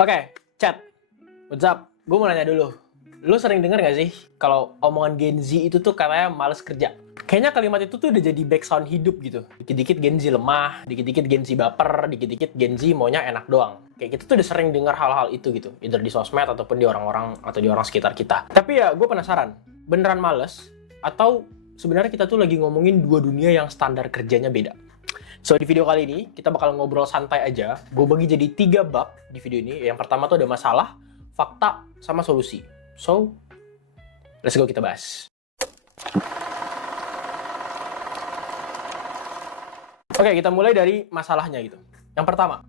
Oke, chat. What's up? Gue mau nanya dulu. Lu sering denger gak sih kalau omongan Gen Z itu tuh katanya males kerja? Kayaknya kalimat itu tuh udah jadi background hidup gitu. Dikit-dikit Gen Z lemah, dikit-dikit Gen Z baper, dikit-dikit Gen Z maunya enak doang. Kayak gitu tuh udah sering denger hal-hal itu gitu. Either di sosmed ataupun di orang-orang atau di orang sekitar kita. Tapi ya gue penasaran, beneran males? Atau sebenarnya kita tuh lagi ngomongin dua dunia yang standar kerjanya beda? So, di video kali ini, kita bakal ngobrol santai aja. Gue bagi jadi 3 bab di video ini. Yang pertama tuh ada masalah, fakta, sama solusi. So, let's go kita bahas. Oke, kita mulai dari masalahnya gitu. Yang pertama,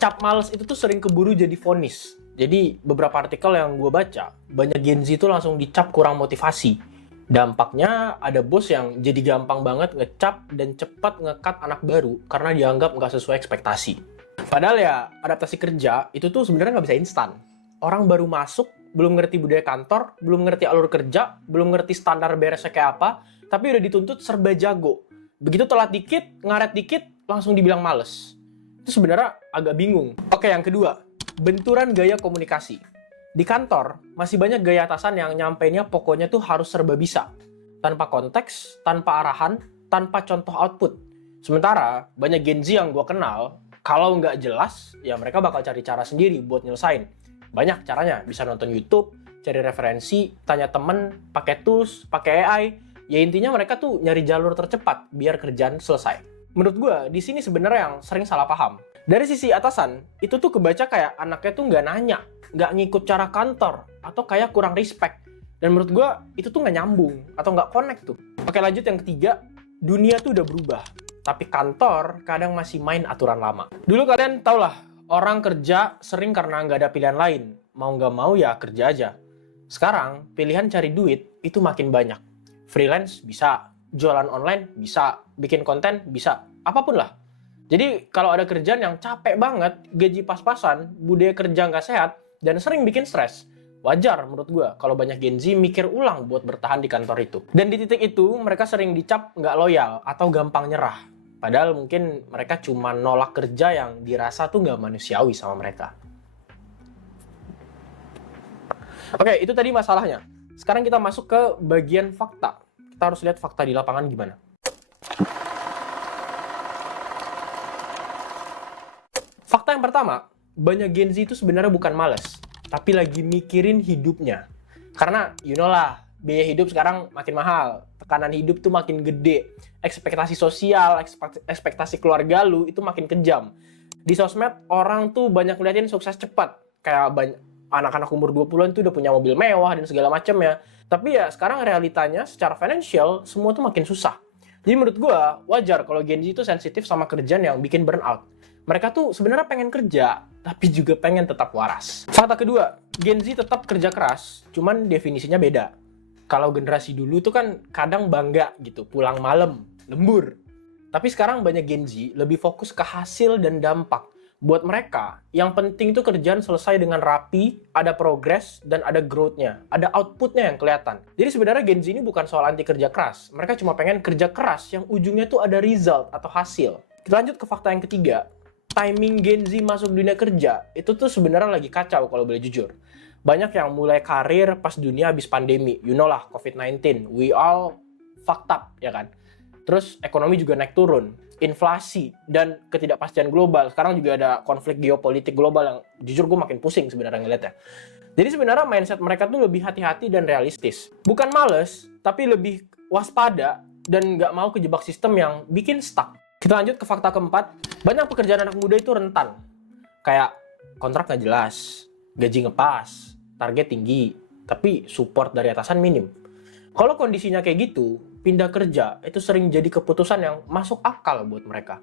cap males itu tuh sering keburu jadi vonis. Jadi, beberapa artikel yang gue baca, banyak Gen Z itu langsung dicap kurang motivasi. Dampaknya ada bos yang jadi gampang banget ngecap dan cepat ngekat anak baru karena dianggap nggak sesuai ekspektasi. Padahal ya adaptasi kerja itu tuh sebenarnya nggak bisa instan. Orang baru masuk, belum ngerti budaya kantor, belum ngerti alur kerja, belum ngerti standar beresnya kayak apa, tapi udah dituntut serba jago. Begitu telat dikit, ngaret dikit, langsung dibilang males. Itu sebenarnya agak bingung. Oke, yang kedua, benturan gaya komunikasi. Di kantor, masih banyak gaya atasan yang nyampeinnya pokoknya tuh harus serba bisa. Tanpa konteks, tanpa arahan, tanpa contoh output. Sementara, banyak Gen Z yang gue kenal, kalau nggak jelas, ya mereka bakal cari cara sendiri buat nyelesain. Banyak caranya, bisa nonton YouTube, cari referensi, tanya temen, pakai tools, pakai AI. Ya intinya mereka tuh nyari jalur tercepat biar kerjaan selesai. Menurut gue, di sini sebenarnya yang sering salah paham. Dari sisi atasan, itu tuh kebaca kayak anaknya tuh nggak nanya, nggak ngikut cara kantor, atau kayak kurang respect. Dan menurut gue, itu tuh nggak nyambung, atau nggak connect tuh. Oke, lanjut yang ketiga, dunia tuh udah berubah. Tapi kantor kadang masih main aturan lama. Dulu kalian tau lah, orang kerja sering karena nggak ada pilihan lain. Mau nggak mau ya kerja aja. Sekarang, pilihan cari duit itu makin banyak. Freelance bisa, jualan online bisa, bikin konten bisa, apapun lah. Jadi kalau ada kerjaan yang capek banget, gaji pas-pasan, budaya kerja nggak sehat, dan sering bikin stres, wajar menurut gue kalau banyak Gen Z mikir ulang buat bertahan di kantor itu. Dan di titik itu, mereka sering dicap nggak loyal atau gampang nyerah. Padahal mungkin mereka cuma nolak kerja yang dirasa tuh nggak manusiawi sama mereka. Oke, itu tadi masalahnya. Sekarang kita masuk ke bagian fakta. Kita harus lihat fakta di lapangan gimana. Fakta yang pertama, banyak Gen Z itu sebenarnya bukan males, tapi lagi mikirin hidupnya. Karena, you know lah, biaya hidup sekarang makin mahal, tekanan hidup tuh makin gede, ekspektasi sosial, ekspektasi keluarga lu itu makin kejam. Di sosmed, orang tuh banyak ngeliatin sukses cepat, kayak banyak anak-anak umur 20-an tuh udah punya mobil mewah dan segala macamnya. Tapi ya sekarang realitanya secara financial, semua tuh makin susah. Jadi menurut gue, wajar kalau Gen Z itu sensitif sama kerjaan yang bikin burnout. Mereka tuh sebenarnya pengen kerja, tapi juga pengen tetap waras. Fakta kedua, Gen Z tetap kerja keras, cuman definisinya beda. Kalau generasi dulu tuh kan kadang bangga gitu, pulang malam, lembur. Tapi sekarang banyak Gen Z lebih fokus ke hasil dan dampak. Buat mereka, yang penting tuh kerjaan selesai dengan rapi, ada progress, dan ada growth-nya. Ada output-nya yang kelihatan. Jadi sebenarnya Gen Z ini bukan soal anti kerja keras. Mereka cuma pengen kerja keras yang ujungnya tuh ada result atau hasil. Kita lanjut ke fakta yang ketiga. Timing Gen Z masuk dunia kerja, itu tuh sebenarnya lagi kacau kalau boleh jujur. Banyak yang mulai karir pas dunia habis pandemi. You know lah, COVID-19. We all fucked up, ya kan? Terus ekonomi juga naik turun. Inflasi dan ketidakpastian global. Sekarang juga ada konflik geopolitik global yang jujur gue makin pusing sebenarnya ngeliatnya. Jadi sebenarnya mindset mereka tuh lebih hati-hati dan realistis. Bukan males, tapi lebih waspada dan nggak mau kejebak sistem yang bikin stuck. Kita lanjut ke fakta keempat. Banyak pekerjaan anak muda itu rentan. Kayak kontrak nggak jelas, gaji ngepas, target tinggi, tapi support dari atasan minim. Kalau kondisinya kayak gitu, pindah kerja itu sering jadi keputusan yang masuk akal buat mereka.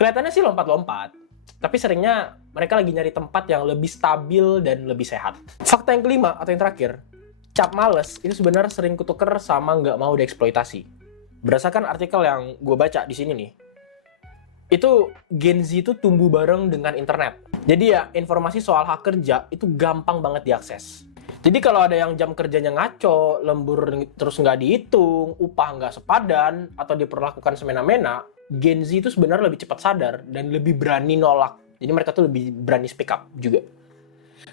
Kelihatannya sih lompat-lompat, tapi seringnya mereka lagi nyari tempat yang lebih stabil dan lebih sehat. Fakta yang kelima atau yang terakhir, cap males itu sebenarnya sering kutuker sama nggak mau dieksploitasi. Berdasarkan artikel yang gue baca di sini nih, itu Gen Z itu tumbuh bareng dengan internet. Jadi ya informasi soal hak kerja itu gampang banget diakses. Jadi kalau ada yang jam kerjanya ngaco, lembur terus nggak dihitung, upah nggak sepadan, atau diperlakukan semena-mena, Gen Z itu sebenarnya lebih cepat sadar dan lebih berani nolak. Jadi mereka tuh lebih berani speak up juga.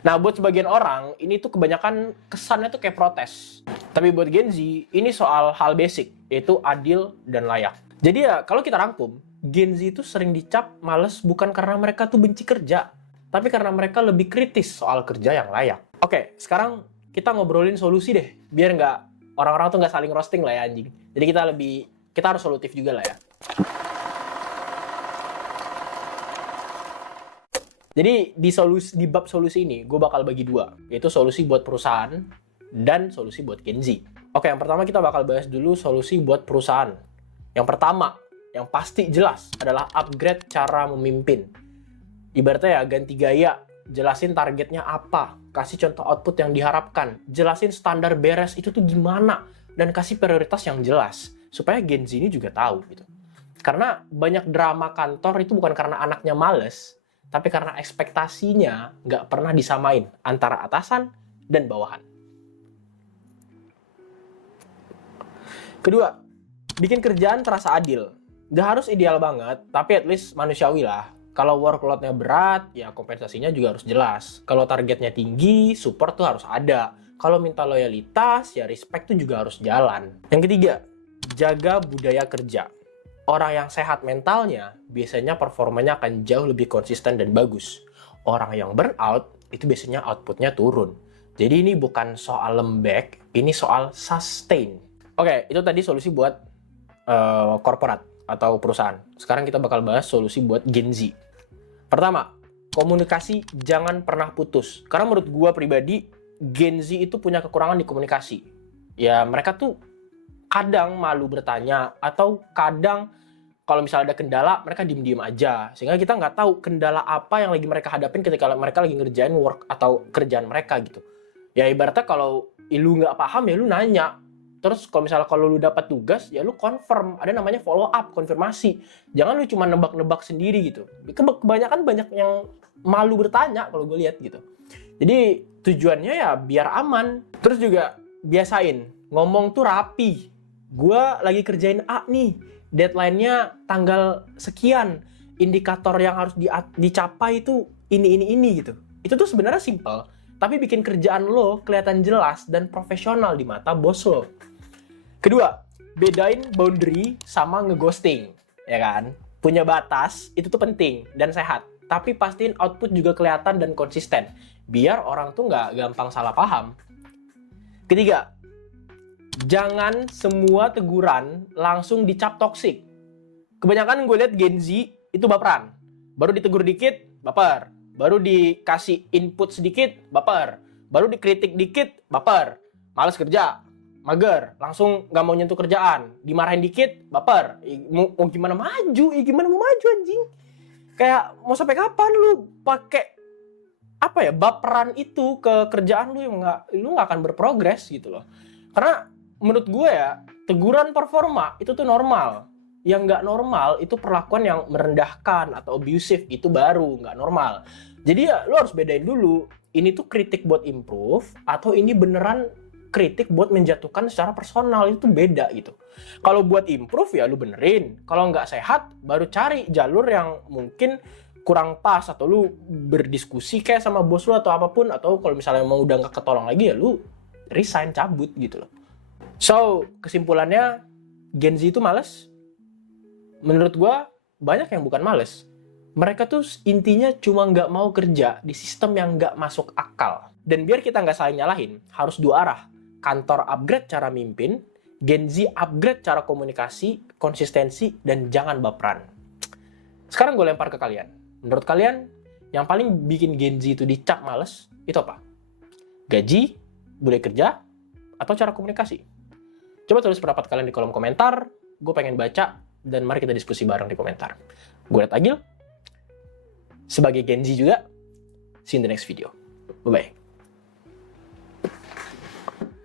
Nah, buat sebagian orang, ini tuh kebanyakan kesannya tuh kayak protes. Tapi buat Gen Z, ini soal hal basic, yaitu adil dan layak. Jadi ya, kalau kita rangkum, Gen Z itu sering dicap males bukan karena mereka tuh benci kerja, tapi karena mereka lebih kritis soal kerja yang layak. Oke, sekarang kita ngobrolin solusi deh, biar nggak orang-orang tuh nggak saling roasting lah ya anjing. Jadi kita harus solutif juga lah ya. Jadi di bab solusi ini, gue bakal bagi dua, yaitu solusi buat perusahaan dan solusi buat Gen Z. Oke, yang pertama kita bakal bahas dulu solusi buat perusahaan. Yang pertama, yang pasti jelas adalah upgrade cara memimpin. Ibaratnya ya, ganti gaya, jelasin targetnya apa, kasih contoh output yang diharapkan, jelasin standar beres itu tuh gimana, dan kasih prioritas yang jelas, supaya Gen Z ini juga tahu gitu. Karena banyak drama kantor itu bukan karena anaknya males, tapi karena ekspektasinya nggak pernah disamain antara atasan dan bawahan. Kedua, bikin kerjaan terasa adil. Nggak harus ideal banget, tapi at least manusiawi lah. Kalau workload-nya berat, ya kompensasinya juga harus jelas. Kalau targetnya tinggi, support tuh harus ada. Kalau minta loyalitas, ya respect tuh juga harus jalan. Yang ketiga, jaga budaya kerja. Orang yang sehat mentalnya, biasanya performanya akan jauh lebih konsisten dan bagus. Orang yang burnout, itu biasanya outputnya turun. Jadi ini bukan soal lembek, ini soal sustain. Oke, itu tadi solusi buat korporat atau perusahaan. Sekarang kita bakal bahas solusi buat Gen Z. Pertama, komunikasi jangan pernah putus. Karena menurut gua pribadi, Gen Z itu punya kekurangan di komunikasi. Ya, mereka tuh kadang malu bertanya, atau kadang kalau misalnya ada kendala, mereka diem-diem aja. Sehingga kita nggak tahu kendala apa yang lagi mereka hadapin ketika mereka lagi ngerjain work atau kerjaan mereka gitu. Ya ibaratnya kalau lu nggak paham ya lu nanya. Terus kalau lu dapat tugas, ya lu confirm. Ada namanya follow up, konfirmasi. Jangan lu cuma nebak-nebak sendiri gitu. Kebanyakan banyak yang malu bertanya kalau gue lihat gitu. Jadi tujuannya ya biar aman. Terus juga biasain, ngomong tuh rapi. Gue lagi kerjain A nih, deadline-nya tanggal sekian, indikator yang harus dicapai itu ini gitu. Itu tuh sebenarnya simple, tapi bikin kerjaan lo kelihatan jelas dan profesional di mata bos lo. Kedua, bedain boundary sama ngeghosting, ya kan? Punya batas itu tuh penting dan sehat, tapi pastiin output juga kelihatan dan konsisten, biar orang tuh nggak gampang salah paham. Ketiga, jangan semua teguran langsung dicap toksik. Kebanyakan gue lihat Gen Z itu baperan. Baru ditegur dikit, baper. Baru dikasih input sedikit, baper. Baru dikritik dikit, baper. Males kerja, mager, langsung gak mau nyentuh kerjaan. Dimarahin dikit, baper. Mau gimana maju? Gimana mau maju anjing? Kayak mau sampai kapan lu pakai baperan itu ke kerjaan lu yang lu nggak akan berprogres gitu loh. Karena menurut gue ya, teguran performa itu tuh normal. Yang nggak normal itu perlakuan yang merendahkan atau abusive, itu baru nggak normal. Jadi ya lu harus bedain dulu, ini tuh kritik buat improve atau ini beneran kritik buat menjatuhkan secara personal, itu beda gitu. Kalau buat improve ya lu benerin. Kalau nggak sehat, baru cari jalur yang mungkin kurang pas, atau lu berdiskusi kayak sama bos lu atau apapun, atau kalau misalnya mau udah nggak ketolong lagi ya lu resign, cabut gitu loh. So, kesimpulannya, Gen Z itu males. Menurut gua, banyak yang bukan males. Mereka tuh intinya cuma nggak mau kerja di sistem yang nggak masuk akal. Dan biar kita nggak saling nyalahin, harus dua arah. Kantor upgrade cara mimpin, Gen Z upgrade cara komunikasi, konsistensi, dan jangan baperan. Sekarang gue lempar ke kalian. Menurut kalian, yang paling bikin Gen Z itu dicap males, itu apa? Gaji, budaya kerja, atau cara komunikasi? Coba tulis pendapat kalian di kolom komentar, gue pengen baca, dan mari kita diskusi bareng di komentar. Gue Red Agil, sebagai Gen Z juga, see you in the next video. Bye-bye.